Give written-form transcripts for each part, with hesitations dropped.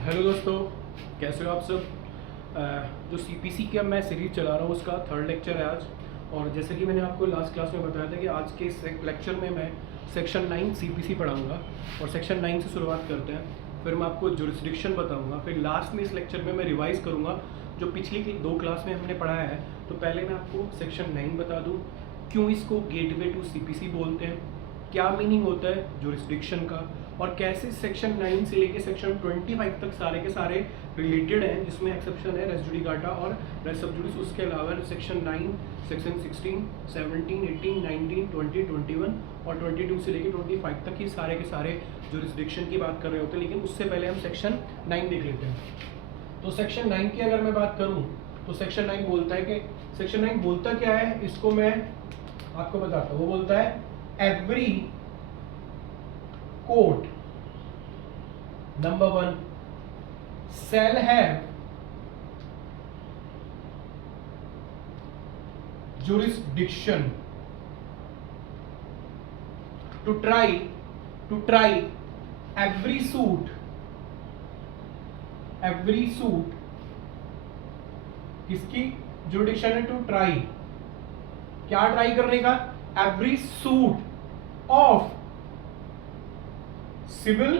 Hello दोस्तों, कैसे हो आप सब। जो सीपीसी का मैं सीरीज चला रहा हूँ उसका थर्ड लेक्चर है आज। और जैसे कि मैंने आपको लास्ट क्लास में बताया था कि आज के इस लेक्चर में मैं सेक्शन 9 सीपीसी पढ़ाऊँगा। और सेक्शन 9 से शुरुआत करते हैं, फिर मैं आपको जुरिस्डिक्शन बताऊँगा, फिर लास्ट में इस लेक्चर में मैं रिवाइज़ करूँगा जो पिछली 2 क्लास में हमने पढ़ाया है। तो पहले मैं आपको सेक्शन 9 बता दूँ, क्यों इसको गेटवे टू सीपीसी बोलते हैं, क्या मीनिंग होता है जुरिस्डिक्शन का, और कैसे सेक्शन 9 से लेके सेक्शन 25 तक सारे के सारे रिलेटेड हैं, जिसमें एक्सेप्शन है रेस जुडिकाटा और रेस सब जुडिस। उसके अलावा सेक्शन 9, सेक्शन 16, 17, 18, 19, 20, 21 और 22 से लेके 25 तक ही सारे के सारे जुरिस्डिक्शन की बात कर रहे होते हैं। लेकिन उससे पहले हम सेक्शन 9 देख लेते हैं। तो सेक्शन 9 की अगर मैं बात करूँ तो सेक्शन 9 बोलता है कि सेक्शन 9 बोलता क्या है, इसको मैं आपको बताता हूँ। वो बोलता है every court, number 1, shall have jurisdiction to try every suit किसकी जुरिडिक्शन है, टू ट्राई, क्या ट्राई करने का, every suit of civil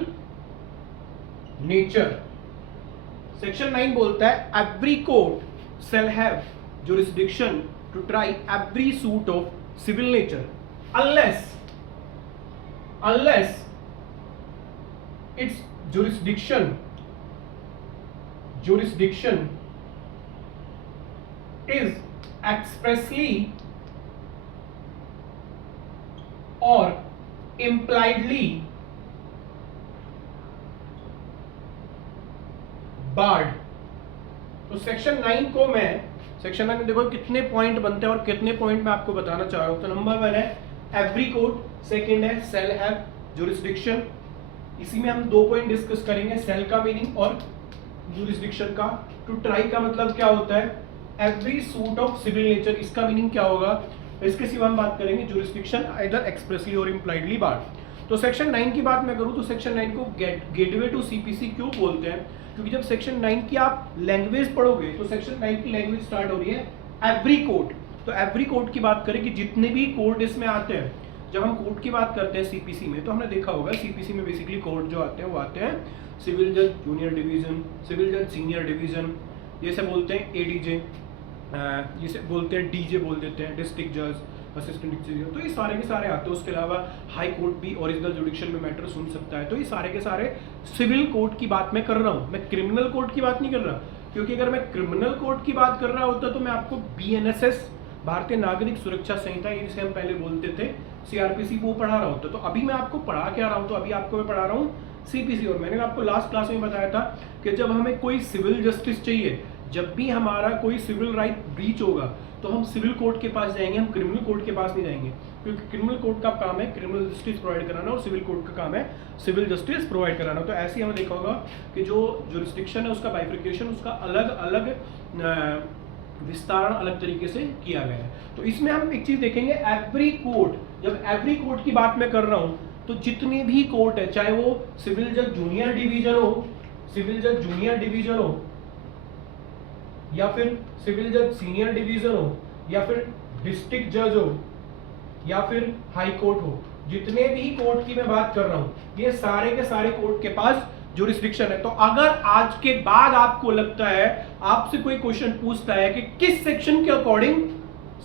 nature. Section 9 बोलता है every court shall have jurisdiction to try every suit of civil nature unless its jurisdiction is expressly or impliedly barred। तो section 9 को मैं section 9 में देखो कितने पॉइंट बनते हैं और कितने पॉइंट मैं आपको बताना चाह रहा हूं। तो नंबर 1 है एवरी कोर्ट, सेकंड है शैल हैव जुरिस्डिक्शन। इसी में हम 2 पॉइंट डिस्कस करेंगे, शैल का मीनिंग और जुरिस्डिक्शन का। टू ट्राई का मतलब क्या होता है, every suit of civil nature, इसका मीनिंग क्या होगा। इसके सिवा हम बात करेंगे जुरिस्डिक्शन आइदर एक्सप्रेसली और इम्प्लाइडली बार्ड। तो सेक्शन 9 की बात मैं करूं तो सेक्शन 9 को गेटवे टू सीपीसी क्यों बोलते हैं, क्योंकि जब सेक्शन 9 की आप लैंग्वेज पढ़ोगे तो सेक्शन 9 की लैंग्वेज स्टार्ट हो रही है एवरी कोर्ट। तो एवरी कोर्ट की बात करें कि जितने भी कोर्ट इसमें आते हैं, जब हम कोर्ट की बात करते हैं सीपीसी में तो हमने देखा होगा सीपीसी में बेसिकली कोर्ट जो आते हैं वो आते हैं सिविल जज जूनियर डिवीजन, सिविल जज सीनियर डिवीजन, जैसे बोलते हैं एडीजे, जिसे बोलते हैं डीजे बोल देते हैं, डिस्ट्रिक्ट जज, असिस्टेंट डिस्ट्रिक्ट, तो ये सारे के सारे आते हैं। उसके अलावा हाई कोर्ट भी ओरिजिनल जुडिक्शन में मैटर सुन सकता है। तो ये सारे के सारे सिविल कोर्ट की बात मैं कर रहा हूँ, मैं क्रिमिनल कोर्ट की बात नहीं कर रहा, क्योंकि अगर मैं क्रिमिनल कोर्ट की बात कर रहा होता तो मैं आपको बीएनएसएस, भारतीय नागरिक सुरक्षा संहिता, जिसे हम पहले बोलते थे सीआरपीसी, वो पढ़ा रहा होता। तो अभी मैं आपको पढ़ा क्या रहा हूँ, तो अभी आपको मैं पढ़ा रहा हूँ सीपीसी। और मैंने आपको लास्ट क्लास में बताया था कि जब हमें कोई सिविल जस्टिस चाहिए, जब भी हमारा कोई सिविल राइट ब्रीच होगा तो हम सिविल कोर्ट के पास जाएंगे, हम क्रिमिनल कोर्ट के पास नहीं जाएंगे, क्योंकि क्रिमिनल कोर्ट का काम है क्रिमिनल जस्टिस प्रोवाइड कराना और सिविल कोर्ट का काम है सिविल जस्टिस प्रोवाइड कराना। तो ऐसे ही हमें देखा होगा कि जो जुरिस्डिक्शन है उसका बाइफिकेशन, उसका अलग अलग विस्तारण अलग तरीके से किया गया है। तो इसमें हम एक चीज देखेंगे, एवरी कोर्ट, जब एवरी कोर्ट की बात मैं कर रहा हूं तो जितने भी कोर्ट है, चाहे वो सिविल जज जूनियर डिवीजन हो, सिविल जज जूनियर डिवीजन हो, या फिर सिविल जज सीनियर डिवीजन हो, या फिर डिस्ट्रिक्ट जज हो, या फिर हाई कोर्ट हो, जितने भी कोर्ट की मैं बात कर रहा हूं ये सारे के सारे कोर्ट के पास जुरिस्डिक्शन है। तो अगर आज के बाद आपको लगता है, आपसे कोई क्वेश्चन पूछता है कि किस सेक्शन के अकॉर्डिंग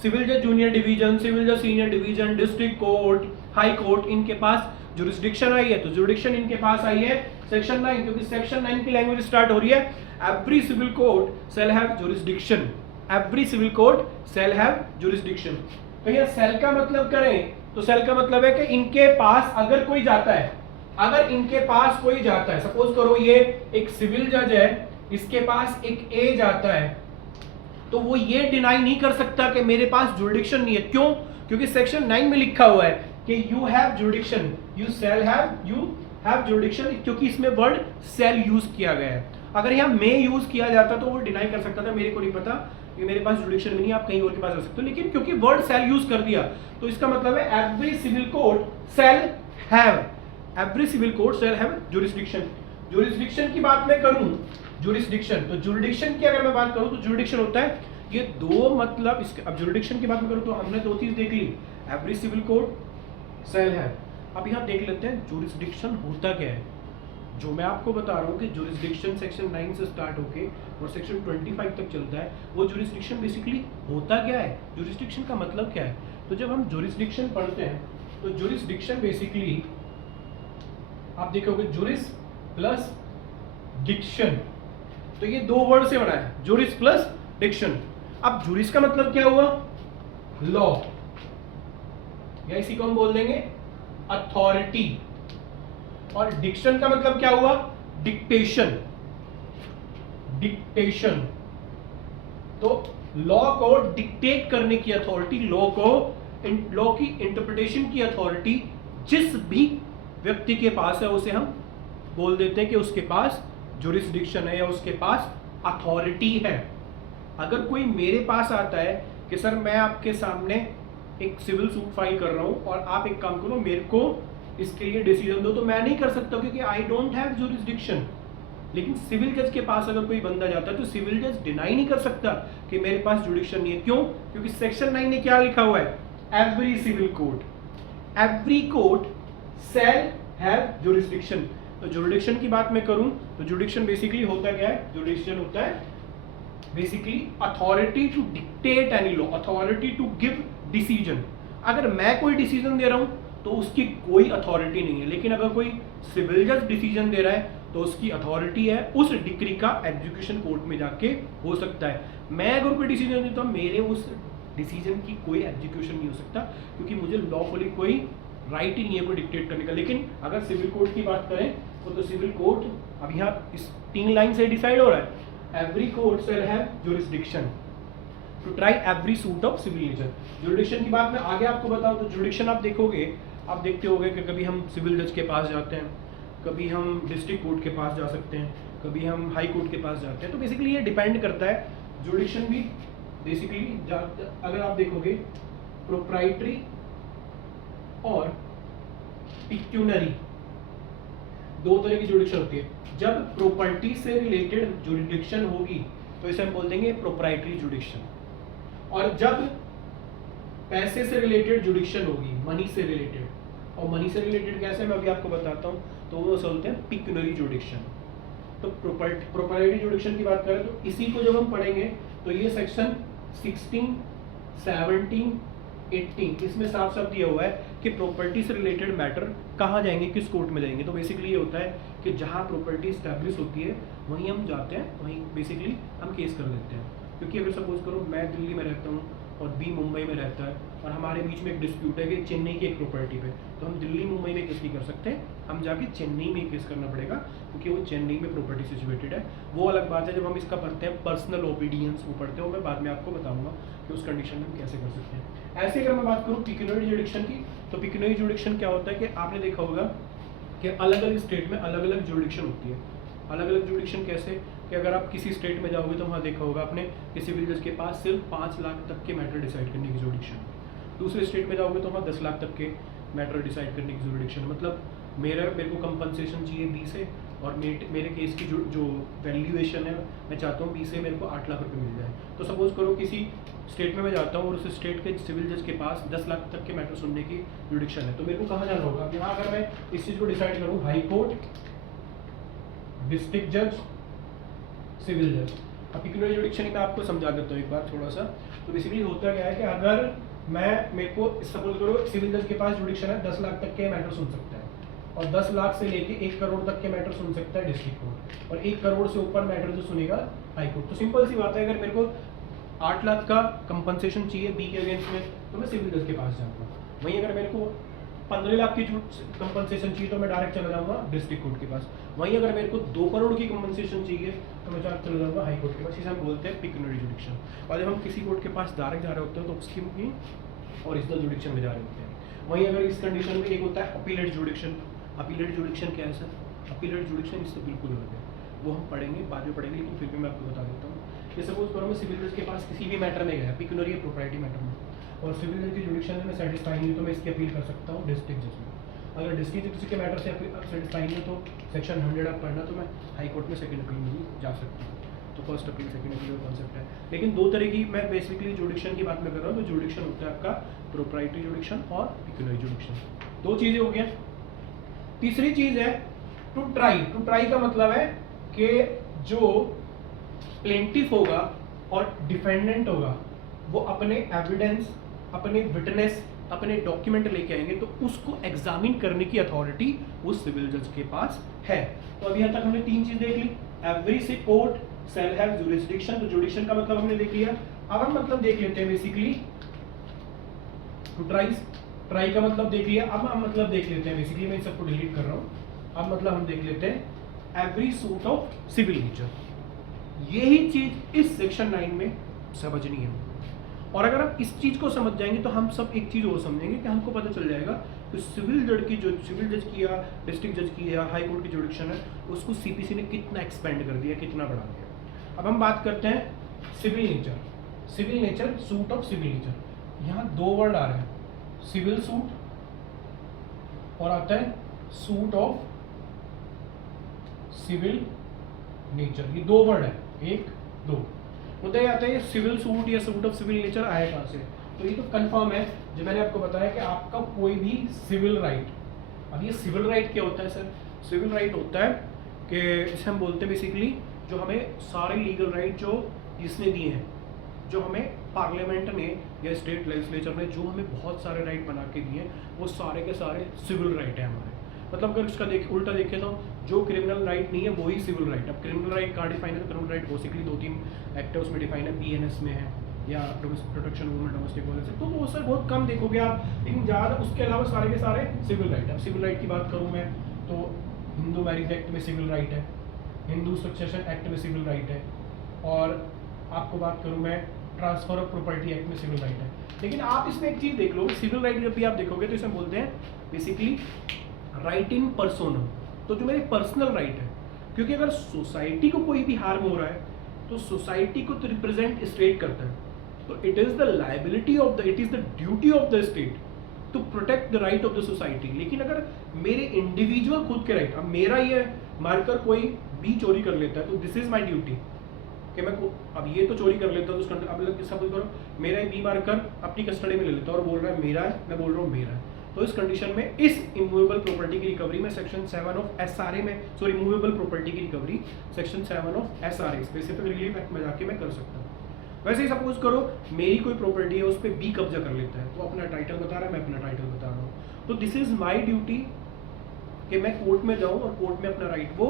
सिविल जज जूनियर डिवीजन, सिविल जज senior division, district court, high court, इनके पास जुरिस्डिक्शन आई है, तो जुरिस्डिक्शन इनके पास आई है सेक्शन 9, क्योंकि सेक्शन 9 की लैंग्वेज स्टार्ट हो रही है every civil court shall have jurisdiction, every civil court shall have jurisdiction. तो ये सेल का मतलब करें तो सेल का मतलब है कि इनके पास अगर कोई जाता है, अगर इनके पास कोई जाता है, सपोज करो ये एक सिविल जज है, इसके पास एक ए जाता है, तो वो ये डिनाई नहीं कर सकता कि मेरे पास जुरिडिक्शन नहीं है। क्यों? क्योंकि सेक्शन 9 में लिखा हुआ है कि you have jurisdiction, you shall have, you have jurisdiction, क्योंकि इसमें वर्ड शैल यूज किया गया है। अगर यहाँ मे यूज किया जाता तो वो डिनाई कर सकता था, मेरे को नहीं पता कि मेरे पास जुरिडिक्शन भी नहीं, आप कहीं और के पास जा सकते हो, लेकिन क्योंकि वर्ड शैल यूज कर दिया तो इसका मतलब है every civil court shall have, every civil court shall have jurisdiction. Jurisdiction की बात मैं करूं, जुरिस्डिक्शन, तो जुरिडिक्शन की अगर मैं बात करूं तो जुरिडिक्शन होता है ये दो, मतलब इसके, अब जुरिडिक्शन की बात मैं करूं तो हमने दो चीज देख ली, एवरी सिविल कोड सेल है। अब यहाँ देख लेते हैं जुरिस्डिक्शन होता क्या है। जो मैं आपको बता रहा हूँ कि जुरिस्डिक्शन सेक्शन 9 से स्टार्ट होके और सेक्शन 25 तक चलता है, वो जुरिस्डिक्शन बेसिकली होता क्या है, जुरिस्डिक्शन का मतलब क्या है। तो जब हम जुरिस्डिक्शन पढ़ते हैं तो जुरिस्डिक्शन बेसिकली आप देखोगे जुरिस प्लस डिक्शन, तो ये दो वर्ड से बना है, जुरिस प्लस डिक्शन। अब जुरिस का मतलब क्या हुआ, लॉ, या इसी को हम बोल देंगे अथॉरिटी, और डिक्शन का मतलब क्या हुआ, डिक्टेशन, डिक्टेशन। तो लॉ को डिक्टेट करने की अथॉरिटी, लॉ की इंटरप्रिटेशन की अथॉरिटी जिस भी व्यक्ति के पास है उसे हम बोल देते हैं कि उसके पास जुरिस्डिक्शन है या उसके पास अथॉरिटी है। अगर कोई मेरे पास आता है कि सर मैं आपके सामने एक सिविल सूट फाइल कर रहा हूं और आप एक काम करो मेरे को इसके लिए डिसीजन दो, तो मैं नहीं कर सकता क्योंकि आई डोंट हैव जुरिस्डिक्शन। लेकिन सिविल जज के पास अगर कोई बंदा जाता है तो सिविल जज डिनाई नहीं कर सकता कि मेरे पास जुरिस्डिक्शन नहीं है। क्यों? क्योंकि सेक्शन 9 ने क्या लिखा हुआ है, every civil code, every code shall have jurisdiction. तो जुरिस्डिक्शन की बात मैं करूं तो जुरिस्डिक्शन बेसिकली होता क्या है, जुरिस्डिक्शन होता है basically authority to dictate any law, authority to give decision. अगर मैं कोई डिसीजन दे रहा हूं तो उसकी कोई अथॉरिटी नहीं है, लेकिन अगर कोई सिविल जज डिसीजन दे रहा है तो उसकी अथॉरिटी है, उस डिक्री का एग्जीक्यूशन कोर्ट में जाके हो सकता है। मैं अगर कोई डिसीजन देता हूं मेरे उस डिसीजन की कोई एग्जीक्यूशन नहीं हो सकता क्योंकि मुझे लॉफुली कोई राइट ही नहीं है कोई डिक्टेट करने का। लेकिन अगर सिविल कोर्ट की बात करें तो सिविल कोर्ट अब यहाँ इस 3 लाइन से डिसाइड हो रहा है, every court shall have jurisdiction to try every suit of civil nature. Jurisdiction की बात मैं आगे आपको बताऊं तो जुरिडिक्शन आप देखोगे, आप देखते होगे कि कभी हम सिविल जज के पास जाते हैं, कभी हम डिस्ट्रिक्ट कोर्ट के पास जा सकते हैं, कभी हम हाई कोर्ट के पास जाते हैं। तो बेसिकली ये डिपेंड करता है, जुरिडिक्शन भी बेसिकली अगर आप देखोगे प्रोप्राइटरी और पिक्यूनरी दो तरह की जुरिडिक्शन होती है। जब प्रॉपर्टी से रिलेटेड जुरिडिक्शन होगी तो इसे हम बोल देंगे प्रोप्राइटरी जुरिडिक्शन, और जब पैसे से रिलेटेड जुरिडिक्शन होगी, मनी से रिलेटेड, और मनी से रिलेटेड कैसे मैं अभी आपको बताता हूं, तो वो बोलते हैं पिक्यूनरी जुरिडिक्शन। तो प्रोप्राइटरी जुरिडिक्शन की बात करें तो इसी को जब हम पढ़ेंगे तो ये सेक्शन 16, 17, 18 इसमें साफ साफ दिया हुआ है कि प्रॉपर्टी से रिलेटेड मैटर कहाँ जाएंगे, किस कोर्ट में जाएंगे। तो बेसिकली ये होता है कि जहाँ प्रॉपर्टी स्टैब्लिश होती है वहीं हम जाते हैं, वहीं बेसिकली हम केस कर लेते हैं। क्योंकि अगर सपोज करो मैं दिल्ली में रहता हूँ और बी मुंबई में रहता है और हमारे बीच में एक डिस्प्यूट है कि चेन्नई की एक प्रॉपर्टी पे, तो हम दिल्ली मुंबई में केस नहीं कर सकते, हम जाके चेन्नई में केस करना पड़ेगा क्योंकि वो चेन्नई में प्रॉपर्टी सिचुएटेड है। वो अलग बात है जब हम इसका पढ़ते हैं पर्सनल ओबीडियंस, वो पढ़ते हैं, मैं बाद में आपको बताऊंगा कि उस कंडीशन में हम कैसे कर सकते हैं। ऐसे अगर मैं बात करूँ पिक्यूनरी जुरिडिक्शन की, तो पिक्यूनरी जुरिडिक्शन क्या होता है कि आपने देखा होगा कि अलग अलग स्टेट में अलग अलग जुरिडिक्शन होती है। अलग अलग जुरिडिक्शन कैसे कि अगर आप किसी स्टेट में जाओगे तो वहाँ देखा होगा आपने कि सिविल जज के पास सिर्फ 5 लाख तक के मैटर डिसाइड करने की जुरिडिक्शन, दूसरे स्टेट में जाओगे तो वहाँ 10 लाख तक के मैटर डिसाइड करने की जुरिडिक्शन। मतलब मेरे को कंपनसेशन चाहिए 20 से, और मेरे केस की जो वैल्यूएशन है मैं चाहता हूँ 20 से मेरे को 8 लाख रुपये मिल जाए। तो सपोज करो किसी स्टेट में मैं जाता हूँ और उस स्टेट के सिविल जज के पास 10 लाख तक के मैटर सुनने की जुरिडिक्शन है, तो मेरे को कहाँ जाना होगा। यहाँ अगर मैं इस चीज़ को डिसाइड करूँ, हाई कोर्ट, डिस्ट्रिक्ट जज, सिविल जज। अब पिक्यूनरी जुरिडिक्शन मैं आपको समझा देता हूँ एक बार थोड़ा सा। तो बेसिकली होता क्या है कि अगर मेरे को सपोज करो सिविल जज के पास जुरिडिक्शन है 10 लाख तक के मैटर सुन सकता है, और 10 लाख से लेके 1 करोड़ तक के मैटर सुन सकता है डिस्ट्रिक्ट कोर्ट, और 1 करोड़ से ऊपर मैटर जो सुनेगा हाई कोर्ट। तो सिंपल सी बात है, अगर मेरे को 8 लाख का कंपनसेशन चाहिए बी के अगेंस्ट में तो मैं सिविल जज के पास जाऊँगा। वहीं अगर मेरे को 15 लाख की कंपनसेशन चाहिए तो मैं डायरेक्ट चला जाऊँगा डिस्ट्रिक्ट कोर्ट के पास। वहीं अगर मेरे को 2 करोड़ की कंपनसेशन चाहिए तो मैं डायरेक्ट चला जाऊँगा हाई कोर्ट के पास। इसे हम बोलते हैं पिक्यूनरी जुरिडिक्शन। और जब हम किसी कोर्ट के पास डायरेक्ट जा रहे होते हैं तो उसकी भी ओरिजिनल जुरिडिक्शन में जा रहे होते हैं। वहीं अगर इस कंडीशन में एक होता है अपीलेट जुरिडिक्शन। अपीलेट जुरिडिक्शन क्या है सर? अपीलेट जुरिडिक्शन इससे बिल्कुल अलग है, वो हम पढ़ेंगे, बाद में पढ़ेंगे, लेकिन फिर भी मैं आपको बता देता हूँ कि सपोज करो मैं सिविल जज के पास किसी भी मैटर में गया, पिक्यूनरी या प्रोप्राइटरी मैटर में, और सिविल जज की जुरिडिक्शन में सेटिस्फाई नहीं तो मैं इसकी अपील कर सकता हूँ डिस्ट्रिक्ट जज में। अगर डिस्क्रीट के मैटर से सेटिस्फाई नहीं तो सेक्शन 100 आप पढ़ना, तो मैं हाई कोर्ट में सेकंड अपील में भी जा सकती हूँ। तो फर्स्ट अपील सेकंड अपील का कॉन्सेप्ट है। लेकिन दो तरह की मैं बेसिकली जुडिक्शन की बात में कर रहा हूँ। तो जुडिक्शन होता है आपका प्रोप्राइटरी जुडिक्शन और पिक्यूलियरी जुडिक्शन, दो चीज़ें हो गया। तीसरी चीज़ है टू ट्राई। टू ट्राई का मतलब है कि जो प्लेंटिफ होगा और डिफेंडेंट होगा वो अपने एविडेंस, अपने विटनेस, अपने डॉक्यूमेंट लेके आएंगे, तो उसको एग्जामिन करने की अथॉरिटी उस सिविल जज के पास है। तो अभी तक हमने तीन चीज देख ली, every C court shall have jurisdiction. तो जुडिक्शन का मतलब हमने देख लिया। अब हम मतलब देख लेते हैं बेसिकली टू ट्राई। ट्राई का मतलब देख लिया। अब हम मतलब देख लेते हैं बेसिकली, मैं इन सबको डिलीट कर रहा हूँ। अब मतलब हम देख लेते हैं every suit of civil nature. यही चीज इस सेक्शन 9 में समझनी है। और अगर हम इस चीज को समझ जाएंगे तो हम सब एक चीज और समझेंगे कि हमको पता चल जाएगा कि सिविल जज की, जो सिविल जज की या डिस्ट्रिक्ट जज की या हाई कोर्ट की जुडिक्शन है, उसको सीपीसी ने कितना एक्सपेंड कर दिया, कितना बढ़ा दिया। अब हम बात करते हैं civil nature. Civil nature, suit of civil nature. यहाँ दो वर्ड आ रहे हैं, सिविल सूट और आता है सूट ऑफ सिविल नेचर। ये दो वर्ड है, एक दो। मुद्दा ये आता है सिविल सूट या सूट ऑफ सिविल नेचर आया कहाँ से। तो ये तो कंफर्म है जो मैंने आपको बताया कि आपका कोई भी सिविल राइट। अब ये सिविल राइट क्या होता है सर? सिविल राइट होता है कि इसे हम बोलते हैं बेसिकली जो हमें सारे लीगल राइट जो इसने दिए हैं, जो हमें पार्लियामेंट ने या स्टेट लेजिस्लेचर ने जो हमें बहुत सारे राइट बना के दिए हैं, वो सारे के सारे सिविल राइट है हमारे। मतलब अगर इसका उल्टा देखें तो जो क्रिमिनल राइट नहीं है वही सिविल राइट। अब क्रिमिनल राइट कहाँ डिफाइन है? तो क्रिमिनल राइट बेसिकली 2-3 एक्ट है उसमें डिफाइन है, बीएनएस में है या प्रोटेक्शन वुमेन डोमेस्टिक वायलेंस से, तो वो सर बहुत कम देखोगे आप, लेकिन ज़्यादा उसके अलावा सारे के सारे सिविल राइट। अब सिविल राइट की बात करूँ मैं तो हिंदू मैरिज एक्ट में सिविल राइट है, हिंदू सक्सेशन एक्ट में सिविल राइट है, और आपको बात करूँ मैं ट्रांसफर ऑफ प्रॉपर्टी एक्ट में सिविल राइट है। लेकिन आप इसमें एक चीज़ देख लो, सिविल राइट जब भी आप देखोगे तो इसे बोलते हैं बेसिकली राइट इन पर्सोनम। तो जो मेरे पर्सनल राइट है, क्योंकि अगर सोसाइटी को कोई भी हार्म हो रहा है तो सोसाइटी को तो रिप्रेजेंट स्टेट करता है, तो it is the liability of the, it is the duty of the state to protect the right of the society. लेकिन अगर मेरे इंडिविजुअल खुद के राइट, अब मेरा ये मारकर कोई बी चोरी कर लेता है तो दिस इज माई ड्यूटी कि मैं अब ये तो चोरी कर लेता हूँ तो अब सपोज करो मेरा ही बी मारकर अपनी कस्टडी में ले लेता है और बोल रहा है मेरा है, मैं बोल रहा हूँ मेरा है, तो इस कंडीशन में इस इमूवेबल प्रॉपर्टी की रिकवरी में सेक्शन 7 ऑफ एसआरए में, सॉरी मूवेबल प्रॉपर्टी की recovery section 7 of SRA specific relief act में जाके मैं कर सकता हूँ। वैसे ही सपोज करो मेरी कोई प्रॉपर्टी है उस पर बी कब्जा कर लेता है, तो अपना टाइटल बता रहा है, मैं अपना टाइटल बता रहा हूँ, तो दिस इज माई ड्यूटी कि मैं कोर्ट में जाऊँ और कोर्ट में अपना राइट वो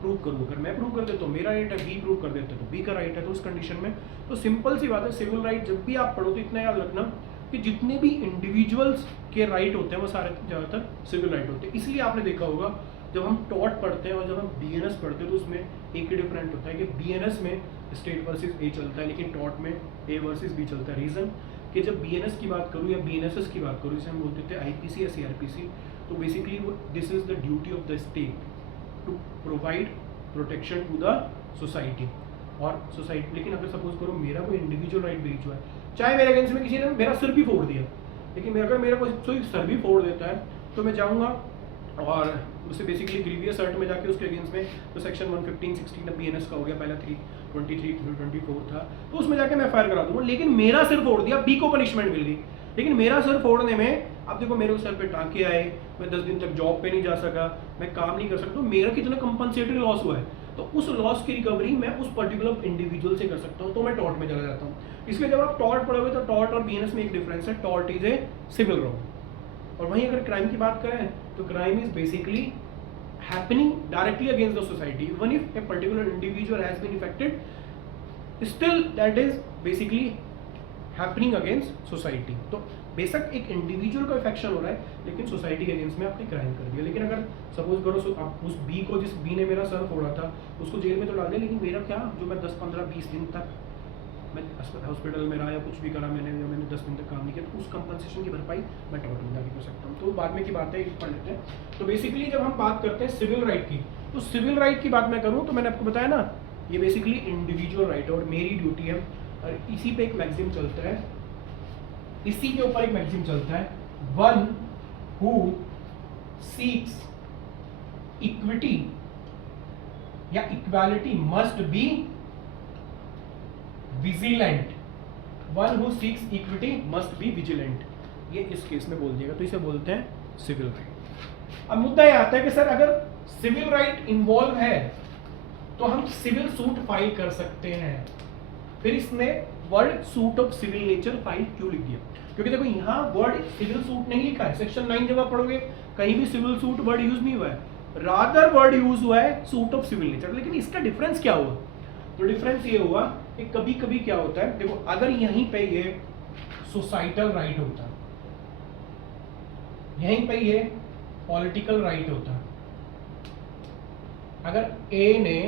प्रूव करूँ। अगर मैं प्रूव कर देता हूँ मेरा राइट है, बी प्रूव कर देते तो बी का राइट है, तो उस कंडीशन में तो सिंपल सी बात है, सिविल राइट जब भी आप पढ़ो तो इतना याद रखना कि जितने भी इंडिविजुअल्स के राइट होते हैं वो सारे ज़्यादातर सिविल राइट होते हैं। इसलिए आपने देखा होगा जब हम टॉट पढ़ते हैं और जब हम बीएनएस पढ़ते हैं तो उसमें एक ही डिफरेंट होता है कि बीएनएस में स्टेट वर्सेस ए चलता है लेकिन टॉट में ए वर्सेस बी चलता है। रीज़न कि जब बीएनएस की बात करूँ या बीएनएसएस की बात करूँ, जिसे हम बोलते थे आईपीसी या सीआरपीसी, तो basically this is the duty of the state to provide protection to the society और सोसाइटी। लेकिन अगर सपोज करो मेरा कोई इंडिविजुअल राइट ब्रीच हुआ है, चाहे मेरे अगेंस्ट में किसी ने मेरा सिर भी फोड़ दिया, लेकिन अगर मेरा कोई सर भी फोड़ देता है तो मैं जाऊँगा और उसे बेसिकली ग्रीवियस हर्ट में जाके उसके अगेंस्ट में तो सेक्शन 115-16 बीएनएस का हो गया, पहला 323-24 था, तो उसमें जाके मैं फायर करा दूंगा। लेकिन मेरा सिर फोड़ दिया, बी को पनिशमेंट मिल गई, लेकिन मेरा सिर फोड़ने में अब देखो मेरे सर पे टाँके आए, मैं 10 दिन तक जॉब पे नहीं जा सका, मैं काम नहीं कर सकता, तो मेरा कितना कंपनसेटरी लॉस हुआ है, तो उस लॉस की रिकवरी मैं उस पर्टिकुलर इंडिविजुअल से कर सकता हूँ, तो मैं टॉर्ट में चला जाता हूँ। इसलिए जब आप टॉर्ट पढ़ोगे तो टॉर्ट और बीएनएस में एक डिफरेंस है, tort is a civil wrong. और वहीं अगर क्राइम की बात करें तो crime is basically happening directly against the society, even if a particular individual has been affected, still that is basically happening against society. तो बेशक एक इंडिविजुअल का इफेक्शन हो रहा है लेकिन सोसाइटी के अगेंस्ट में आपने क्राइम कर दिया। लेकिन अगर सपोज करो आप उस बी को, जिस बी ने मेरा सर फोड़ा था, उसको जेल में तो डाल दिया, लेकिन मेरा क्या जो मैं 10, 15, 20 दिन तक मैं हॉस्पिटल में रहा या कुछ भी करा मैंने 10 दिन तक काम नहीं किया, तो उस कंपनसेशन की भरपाई मैं टॉर्ट में जाके कर सकता हूँ। तो बाद में की बात है, पढ़ लेते हैं। तो बेसिकली जब हम बात करते हैं सिविल राइट की, तो सिविल राइट की बात मैं करूँ तो मैंने आपको बताया ना, ये बेसिकली इंडिविजुअल राइट है और मेरी ड्यूटी है, और इसी पे एक मैगजीन चलता है, इसी के ऊपर एक मैगजीन चलता है, वन हु seeks equity या equality must be vigilant. One who seeks equity must be vigilant. ये इस केस में बोल दिएगा, तो इसे बोलते हैं सिविल राइट. अब मुद्दा ये आता है कि सर अगर सिविल राइट इन्वॉल्व है तो हम सिविल सूट फाइल कर सकते हैं. फिर इसने word suit of civil nature file क्यों लिख दिया? क्योंकि देखो यहाँ वर्ड सिविल सूट नहीं लिखा है. सेक्शन 9 जब आप पढ़ोगे कहीं भी सिविल सूट वर्ड यूज नहीं हुआ है, रादर वर्ड यूज हुआ है सूट ऑफ सिविल नेचर. लेकिन इसका डिफरेंस क्या हुआ? तो डिफरेंस ये हुआ कि कभी कभी क्या होता है, देखो अगर यहीं पे ये सोसाइटल राइट होता, यहीं पे ये पॉलिटिकल राइट होता, अगर ए ने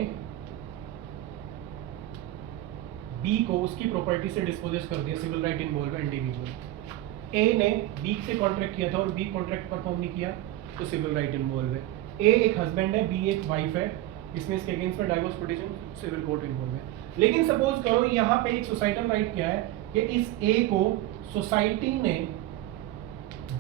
बी को उसकी प्रॉपर्टी से डिस्पोजेस कर दिया, सिविल राइट इन्वॉल्व है इंडिविजुअल. ए ने बी से कॉन्ट्रैक्ट किया था और बी कॉन्ट्रैक्ट परफॉर्म नहीं किया तो सिविल राइट इन्वॉल्व है. ए एक हस्बैंड है, बी एक वाइफ है, इसमें इसके अगेंस्ट में divorce petition, civil court involve है. लेकिन सपोज करो यहाँ पे एक सोसाइटल राइट क्या है कि इस ए को सोसाइटी ने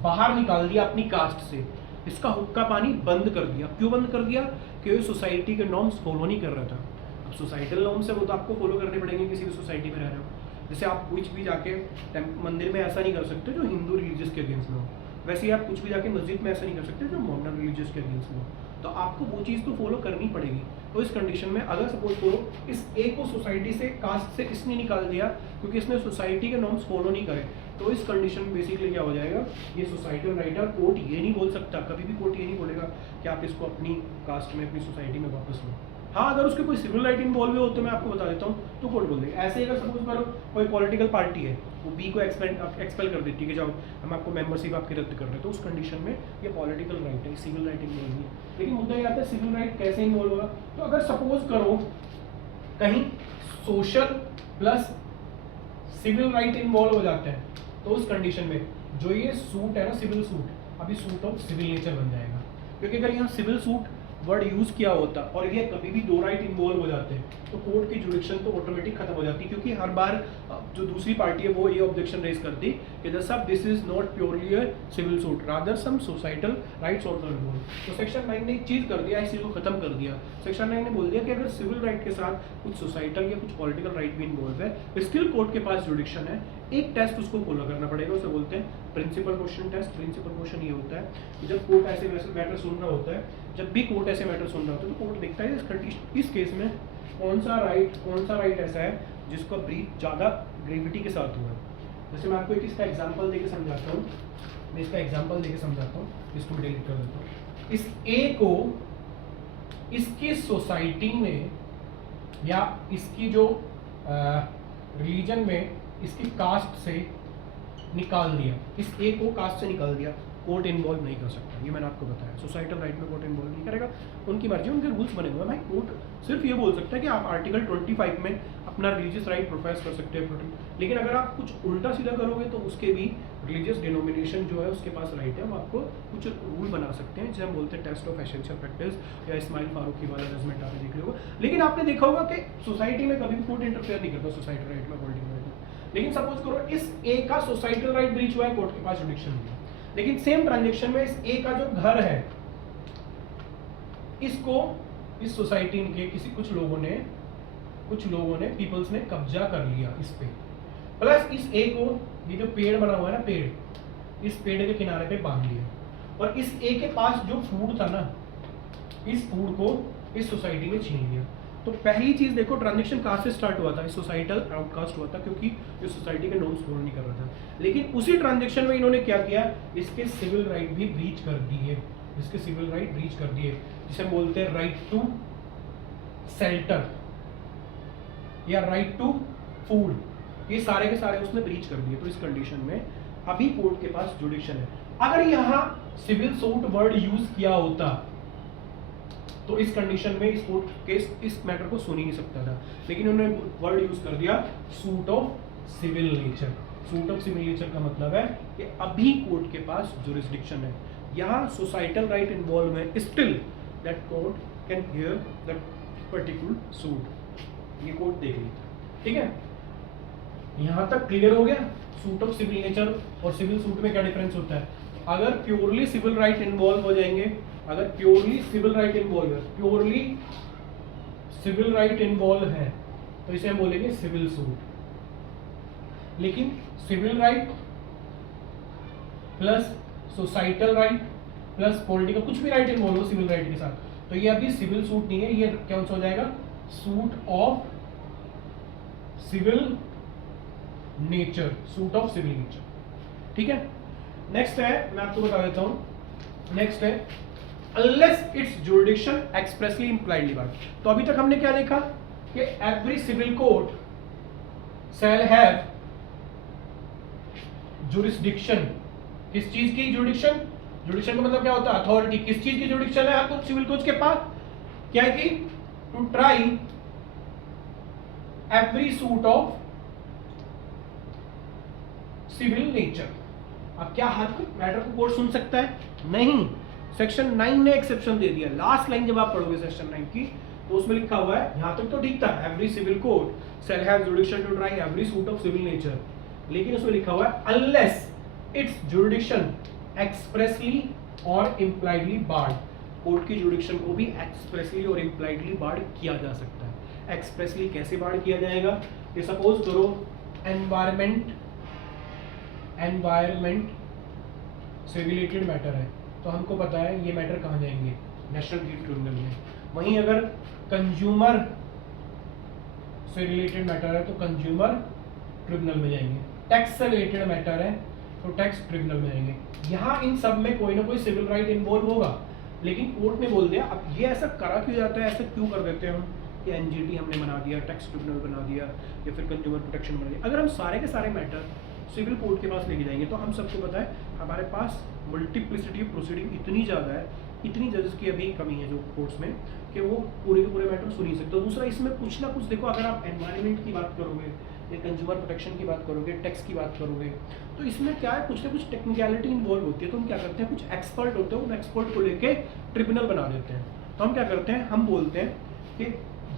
बाहर निकाल दिया अपनी कास्ट से, इसका हुक्का पानी बंद कर दिया. क्यों बंद कर दिया? क्योंकि सोसाइटी के नॉर्म्स फॉलो नहीं कर रहा था. अब सोसाइटल नॉर्म्स है वो तो आपको फॉलो करने पड़ेंगे किसी भी सोसाइटी में रह रहे हो. जैसे आप कुछ भी जाके मंदिर में ऐसा नहीं कर सकते जो हिंदू रिलीजियस के अगेंस्ट में हो, वैसे ही आप कुछ भी जाके मस्जिद में ऐसा नहीं कर सकते जो मॉडर्न रिलीजियस के अगेंस्ट में हो. तो आपको वो चीज़ तो फॉलो करनी पड़ेगी. तो इस कंडीशन में अगर सपोज करो इस ए को सोसाइटी से, कास्ट से इसने निकाल दिया क्योंकि इसने सोसाइटी के नॉर्म्स फॉलो नहीं करे, तो इस कंडीशन में बेसिकली क्या हो जाएगा, ये सोसाइटल राइटर कोर्ट ये नहीं बोल सकता, कभी भी कोर्ट ये नहीं बोलेगा कि आप इसको अपनी कास्ट में, अपनी सोसाइटी में वापस लो. हाँ, अगर उसके कोई सिविल राइट इन्वॉल्व हो तो मैं आपको बता देता हूँ तो कोर्ट बोल देगा. ऐसे ही अगर सपोज करो कोई पॉलिटिकल पार्टी है, वो बी को एक्सपेल कर देती है कि जाओ हम आपको मेंबरशिप आपकी रद्द कर रहे हैं, तो उस कंडीशन में ये पॉलिटिकल राइट है, सिविल राइट इन्वॉल्व नहीं है. लेकिन मुद्दा ये आता है सिविल राइट कैसे इन्वॉल्व होगा. तो अगर सपोज करो कहीं social plus civil right involve हो जाते हैं, तो उस कंडीशन में जो ये सूट है ना, सिविल सूट, अभी सूट ऑफ सिविल नेचर बन जाएगा. क्योंकि अगर यहाँ सिविल सूट वर्ड यूज किया होता और ये कभी भी दो राइट इन्वॉल्व हो जाते हैं तो कोर्ट की जुडिक्शन तो ऑटोमेटिक खत्म हो जाती, क्योंकि हर बार जो दूसरी पार्टी है वो ये ऑब्जेक्शन रेज करती कि द सब this is not purely a civil suit, rather some societal rights also involve. तो सेक्शन 9 ने एक चीज कर दिया, इस चीज को खत्म कर दिया. सेक्शन 9 ने बोल दिया कि अगर सिविल राइट के साथ कुछ सोसाइटल या कुछ पॉलिटिकल राइट भी इन्वॉल्व है, स्टिल कोर्ट के पास जुडिक्शन है. एक टेस्ट उसको फॉलो करना पड़ेगा, उसे बोलते हैं principal question test. Principal question ये होता है कि जब कोर्ट ऐसे मैटर सुन रहा होता है, जब भी कोर्ट ऐसे मैटर सुन रहा होता है तो कोर्ट देखता है इस केस में कौन सा राइट ऐसा है जिसको ब्रीच ज़्यादा ग्रेविटी के साथ हुआ है. जैसे मैं आपको एक इसका एग्जांपल देके समझाता हूँ, इसको डिलीट कर देता हूँ. इस ए को इसकी सोसाइटी में या इसकी जो रिलीजन में इसकी कास्ट से निकाल दिया, इस ए को कास्ट से निकाल दिया, कोर्ट इन्वॉल्व नहीं कर सकता. ये मैंने आपको बताया, सोसाइटल राइट में कोर्ट इन्वॉल्व नहीं करेगा, उनकी मर्जी, उनके रूल्स बने हुए हैं. भाई कोर्ट सिर्फ ये बोल सकता है कि आप आर्टिकल 25 में अपना रिलीजियस राइट प्रोफेस कर सकते हैं, लेकिन अगर आप कुछ उल्टा सीधा करोगे तो उसके भी रिलीजियस डिनोमिनेशन जो है उसके पास राइट है, वो आपको कुछ रूल बना सकते हैं, जिसे हम बोलते हैं टेस्ट ऑफ एसेंशियल प्रैक्टिस या इस्माइल फारूकी वाला जजमेंट आपने देख लिया होगा. लेकिन आपने देखा होगा कि सोसाइटी में कभी भी कोर्ट इंटरफेयर नहीं करता सोसाइटल राइट में, पॉलिटिकल राइट में. लेकिन सपोज करो इस ए का सोसाइटल राइट ब्रीच हुआ है, कोर्ट के पास जुडिक्शन दिया. लेकिन सेम ट्रांजेक्शन में इस ए का जो घर है इसको इस सोसाइटी के कुछ लोगों ने पीपल्स ने कब्जा कर लिया इस पे, प्लस इस ए को ये जो पेड़ बना हुआ है ना, पेड़, इस पेड़ के किनारे पे बांध लिया, और इस ए के पास जो फूड था ना, इस फूड को इस सोसाइटी में छीन लिया. तो पहली चीज देखो, ट्रांजेक्शन कहाँ से स्टार्ट हुआ था, सोसाइटल आउटकास्ट हुआ था, क्योंकि ये सोसाइटी के नॉर्म्स फॉलो नहीं कर रहा था. लेकिन उसी ट्रांजेक्शन में इन्होंने क्या किया, इसके सिविल राइट भी ब्रीच कर दिए, जिसे हम बोलते हैं राइट टू शेल्टर या राइट टू फूड. ये सारे के सारे उसने ब्रीच कर दिए. तो इस कंडीशन में अभी कोर्ट के पास जुडिक्शन है. अगर यहाँ सिविल सूट वर्ड यूज किया होता तो इस कंडीशन में इस कोर्ट केस इस मैटर को सुन ही नहीं सकता था. लेकिन उन्होंने वर्ड यूज कर दिया suit of civil nature. Suit of civil nature का मतलब है कि अभी कोर्ट के पास जुरिस्डिक्शन है. यहाँ सोसाइटल राइट इन्वॉल्व है, still that court can hear that particular suit. ये कोर्ट देख लेता. ठीक है, यहाँ तक क्लियर हो गया सूट ऑफ सिविल नेचर और सिविल सूट में क्या डिफरेंस होता है. अगर प्योरली सिविल राइट इन्वॉल्व हो जाएंगे, अगर प्योरली सिविल राइट इन्वॉल्व है, प्योरली सिविल राइट इन्वॉल्व है, तो इसे हम बोलेंगे सिविल सूट। लेकिन civil right plus societal right plus political, कुछ भी राइट इन्वॉल्व हो सिविल राइट के साथ, तो ये अभी सिविल सूट नहीं है, ये क्या हो जाएगा, suit of civil nature, suit of civil nature. ठीक है, नेक्स्ट है, मैं आपको बता देता हूं, नेक्स्ट है unless its jurisdiction expressly impliedly barred। तो अभी तक हमने क्या देखा कि every civil court shall have jurisdiction, किस चीज की jurisdiction, jurisdiction का मतलब क्या होता है, अथॉरिटी, किस चीज की jurisdiction है हर सिविल कोर्ट के पास, क्या है कि to try every suit of civil nature. अब क्या हर मैटर को कोर्ट सुन सकता है, नहीं, सेक्शन 9 ने एक्सेप्शन दे दिया। लास्ट लाइन जब आप पढ़ोगे सेक्शन 9 की, तो उसमें लिखा हुआ है, यहां तक तो ठीक था, every civil court shall have jurisdiction to try every suit of civil nature, लेकिन उसमें लिखा हुआ है अनलेस इट्स जुरिडिक्शन एक्सप्रेसली और इम्प्लाइडली बार्ड। कोर्ट की जुरिडिक्शन को भी एक्सप्रेसली और इम्प्लाइडली बार्ड किया जा सकता है। एक्सप्रेसली कैसे बार्ड किया जाएगा, कि सपोज करो एनवायरमेंट से रिलेटेड मैटर है, तो हमको पता है ये मैटर कहाँ जाएंगे, नेशनल ग्रीव ट्रिब्यूनल में। वहीं अगर कंज्यूमर से रिलेटेड मैटर है तो कंज्यूमर ट्रिब्यूनल में जाएंगे, टैक्स से रिलेटेड मैटर है तो टैक्स ट्रिब्यूनल में जाएंगे। यहाँ इन सब में कोई ना कोई सिविल राइट इन्वॉल्व होगा, लेकिन कोर्ट ने बोल दिया। अब ये ऐसा करा क्यों जाता है, ऐसा क्यों कर देते हैं हम कि एनजीटी हमने बना दिया, टैक्स ट्रिब्यूनल बना दिया, या फिर कंज्यूमर प्रोटेक्शन बना दिया। अगर हम सारे के सारे मैटर सिविल कोर्ट के पास लेके जाएंगे तो हम सबको पता है हमारे पास मल्टीप्लिसिटी ऑफ प्रोसीडिंग इतनी ज़्यादा है, इतनी जजेस की अभी कमी है जो कोर्ट्स में, कि वो पूरे के पूरे मैटर सुन ही सकते हो। दूसरा, इसमें कुछ ना कुछ देखो, अगर आप एनवायरनमेंट की बात करोगे या कंज्यूमर प्रोटेक्शन की बात करोगे, टैक्स की बात करोगे, तो इसमें क्या है, कुछ ना कुछ टेक्निकलिटी इन्वॉल्व होती है। तो हम क्या करते हैं, कुछ एक्सपर्ट होते हैं, उन एक्सपर्ट को लेके ट्रिब्यूनल बना देते हैं। तो हम क्या करते हैं, हम बोलते हैं कि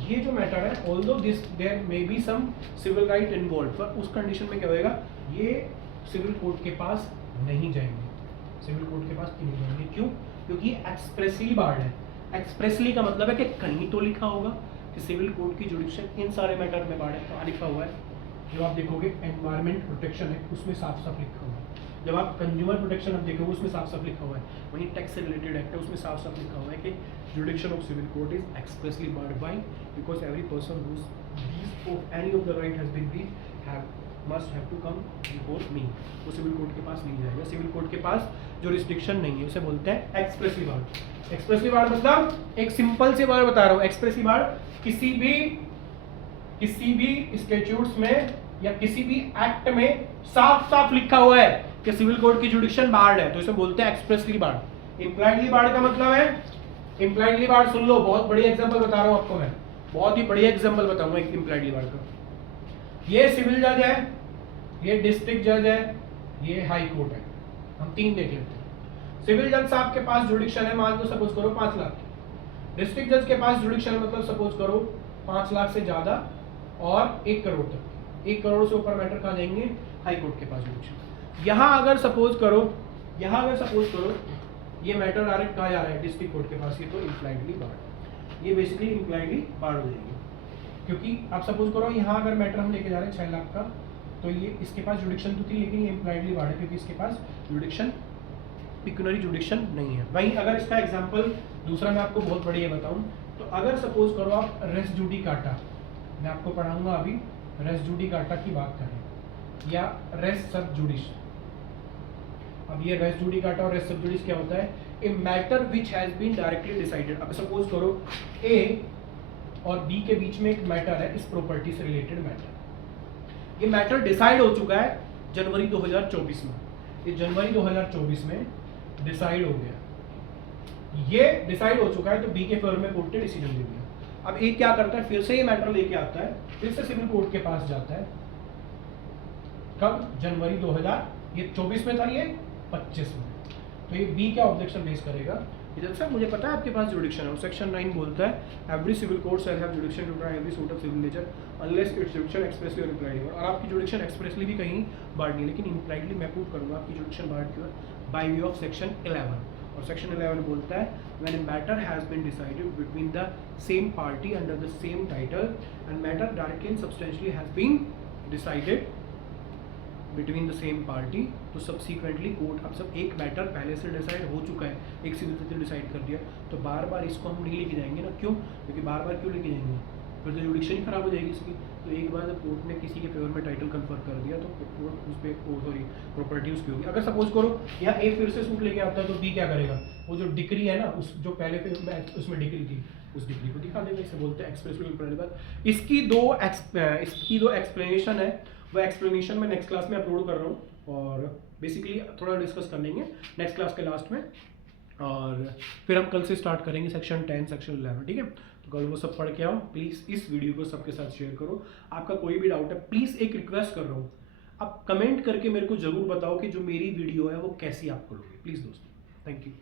ये जो मैटर है, although this there may be some civil right involve, पर उस कंडीशन में क्या होएगा, ये सिविल कोर्ट के पास नहीं जाएंगे, सिविल कोर्ट के पास क्यों नहीं जाएंगे, क्यों, क्योंकि एक्सप्रेसली बार्ड है। एक्सप्रेसली का मतलब है कि कहीं तो लिखा होगा कि सिविल कोर्ट की जुडिक्शन इन सारे मैटर में बार्ड है, तो लिखा हुआ है। जब आप देखोगे एनवायरमेंट प्रोटेक्शन है, उसमें साफ साफ लिखा हुआ है। जब आप कंज्यूमर प्रोटेक्शन आप देखोगे, उसमें साफ साफ लिखा हुआ है। वहीं टैक्स से रिलेटेड एक्ट है, उसमें साफ साफ लिखा हुआ है कि jurisdiction of civil court is expressly barred by, because every person whose breach of any of the right has been breached must have to come before me. वो सिविल कोर्ट के पास नहीं जाएगा, सिविल कोर्ट के पास जो restriction नहीं है उसे बोलते हैं एक्सप्रेसली बार्ड। एक्सप्रेसली बार्ड मतलब एक सिंपल से वर्ड बता रहा हूँ, एक्सप्रेसली बार्ड किसी भी स्टैट्यूट्स में या किसी भी एक्ट में साफ साफ लिखा हुआ है कि सिविल कोर्ट की जुडिक्शन बार्ड है, तो इसे बोलते हैं एक्सप्रेसली बार्ड। इम्प्लाइडली बार्ड का मतलब है, इम्प्लाइडली बार्ड सुन लो, बहुत बढ़िया एग्जांपल बता रहा हूँ आपको मैं, बहुत ही बढ़िया एग्जांपल बताऊंगा एक इम्प्लाइडली बार्ड का। ये सिविल जज है, ये डिस्ट्रिक्ट जज है, ये हाई कोर्ट है, हम तीन देख लेते हैं। सिविल जज साहब के पास जुडिक्शन है, मान लो सपोज करो 5 लाख। डिस्ट्रिक्ट जज के पास जुडिक्शन है, मतलब सपोज करो 5 लाख से ज्यादा और 1 करोड़ तक। 1 करोड़ से ऊपर मैटर कहाँ जाएंगे, हाई कोर्ट के पास जुडिक्शन। यहाँ अगर सपोज करो ये मैटर डायरेक्ट कहाँ जा रहा है, डिस्ट्रिक्ट कोर्ट के पास, ये तो इम्प्लाइडली बार्ड, ये बेसिकली इम्प्लाइडली बार्ड हो जाएगी। क्योंकि आप सपोज करो यहाँ अगर मैटर हम लेके जा रहे हैं 6 लाख का, तो ये इसके पास जुडिक्शन तो थी, लेकिन ये इम्प्लाइडली बार्ड है क्योंकि इसके पास जुडिक्शन, पिक्यूनरी जुडिक्शन नहीं है। वहीं अगर इसका एग्जांपल दूसरा मैं आपको बहुत बढ़िया बताऊं, तो अगर सपोज करो आप रेस जुडिकाटा, मैं आपको पढ़ाऊंगा अभी, रेस जुडिकाटा की बात करें या रेस सब जुडिस। अब ये रेस जुडिकाटा और रेस सब जुडिस क्या होता है, a matter which has been directly decided. अब सपोज करो ए और बी के बीच में एक मैटर है, इस प्रॉपर्टी से रिलेटेड मैटर, ये मैटर डिसाइड हो चुका है जनवरी 2024 में, ये जनवरी 2024 में डिसाइड हो गया, ये डिसाइड हो चुका है, तो बी के फेवर में कोर्ट ने डिसीजन दे दिया। अब ए क्या करता है, फिर से ये मैटर लेके आता है, फिर से सिविल कोर्ट के पास जाता है, कब, जनवरी 2024 में था, ये 25 में। तो ये बी क्या ऑब्जेक्शन रेज करेगा, इधर सर मुझे पता है आपके पास जुडिक्शन है, और सेक्शन 9 बोलता है every civil code shall have jurisdiction to try every suit of civil nature unless its jurisdiction expressly और इम्प्लाइडली। और आपकी जुडिक्शन एक्सप्रेसली भी कहीं बार्ड नहीं, लेकिन इम्प्लाइडली मैं प्रूव करूँगा आपकी जुडिक्शन बार्ड क्यों है, बाय वे ऑफ सेक्शन 11। और सेक्शन 11 बोलता है when a matter has been decided between the same party under the same title and matter directly and substantially has been decided between the same party, तो subsequently court, अब सब एक matter पहले से decide हो चुका है, एक सिविल जज डिसाइड कर दिया, तो बार बार इसको हम नहीं लेके जाएंगे ना। क्यों? क्योंकि बार बार क्यों लेके जाएंगे, फिर तो जुडिक्शन ही खराब हो जाएगी इसकी। तो एक बार जब कोर्ट ने किसी के फेवर में टाइटल कन्फर कर दिया तो कोर्ट उस पर प्रॉपर्टी उसकी होगी। अगर सपोज करो यहाँ ए फिर से सूट लेके आता है तो बी क्या करेगा, वो जो डिग्री है ना, उस जो पहले उसमें डिग्री थी उस डिग्री को दिखा देगा। इसे बोलते हैं एक्सप्रेस। इसकी दो एक्सप्लेनेशन है, वो एक्सप्लेनेशन मैं नेक्स्ट क्लास में अपलोड कर रहा हूँ, और बेसिकली थोड़ा डिस्कस कर लेंगे नेक्स्ट क्लास के लास्ट में, और फिर हम कल से स्टार्ट करेंगे सेक्शन 10 सेक्शन 11, ठीक है। तो कल वो सब पढ़ के आओ प्लीज़, इस वीडियो को सबके साथ शेयर करो। आपका कोई भी डाउट है प्लीज़, एक रिक्वेस्ट कर रहा हूँ, आप कमेंट करके मेरे को ज़रूर बताओ कि जो मेरी वीडियो है वो कैसी आपको लगी, प्लीज़ दोस्तों। Thank you.